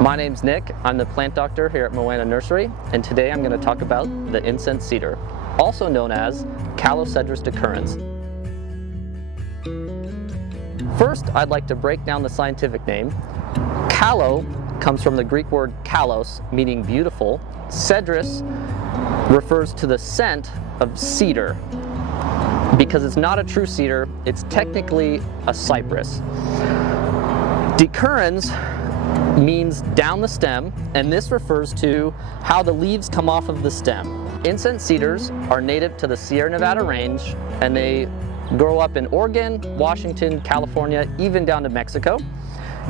My name's Nick. I'm the plant doctor here at Moana Nursery, and today I'm going to talk about the incense cedar, also known as Calocedrus decurrens. First, I'd like to break down the scientific name. Calo comes from the Greek word kalos, meaning beautiful. Cedrus refers to the scent of cedar. Because it's not a true cedar, it's technically a cypress. Decurrens means down the stem, and this refers to how the leaves come off of the stem. Incense cedars are native to the Sierra Nevada range, and they grow up in Oregon, Washington, California, even down to Mexico.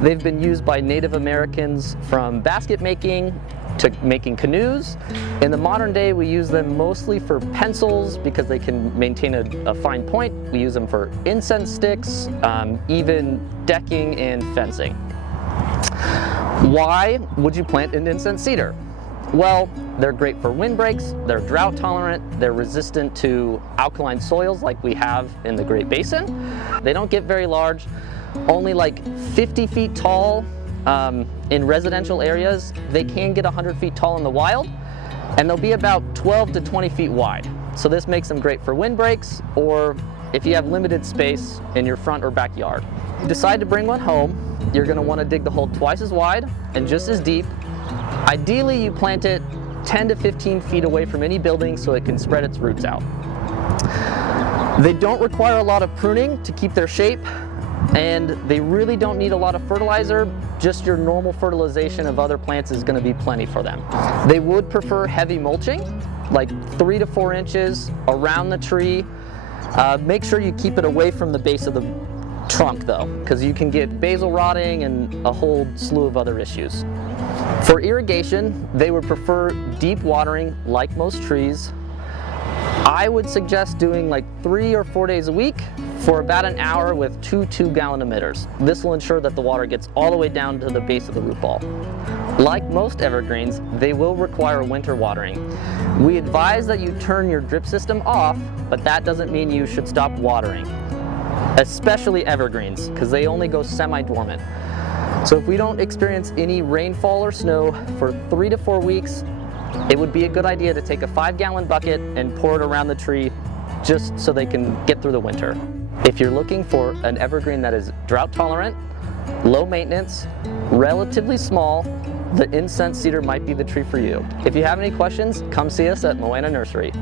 They've been used by Native Americans from basket making to making canoes. In the modern day, we use them mostly for pencils because they can maintain a fine point. We use them for incense sticks, even decking and fencing. Why would you plant an incense cedar? Well, they're great for windbreaks, they're drought tolerant, they're resistant to alkaline soils like we have in the Great Basin. They don't get very large, only like 50 feet tall in residential areas. They can get 100 feet tall in the wild, and they'll be about 12 to 20 feet wide. So this makes them great for windbreaks, or if you have limited space in your front or backyard. If you decide to bring one home, you're going to want to dig the hole twice as wide and just as deep. Ideally, you plant it 10 to 15 feet away from any building so it can spread its roots out. They don't require a lot of pruning to keep their shape, and they really don't need a lot of fertilizer. Just your normal fertilization of other plants is going to be plenty for them. They would prefer heavy mulching, like 3 to 4 inches around the tree. Make sure you keep it away from the base of the trunk though, because you can get basal rotting and a whole slew of other issues. For irrigation, they would prefer deep watering like most trees. I would suggest doing like 3 or 4 days a week for about an hour with 2 2-gallon emitters. This will ensure that the water gets all the way down to the base of the root ball. Like most evergreens, they will require winter watering. We advise that you turn your drip system off, but that doesn't mean you should stop watering, especially evergreens, because they only go semi-dormant. So if we don't experience any rainfall or snow for 3 to 4 weeks, it would be a good idea to take a 5-gallon bucket and pour it around the tree just so they can get through the winter. If you're looking for an evergreen that is drought tolerant, low maintenance, relatively small, the incense cedar might be the tree for you. If you have any questions, come see us at Moana Nursery.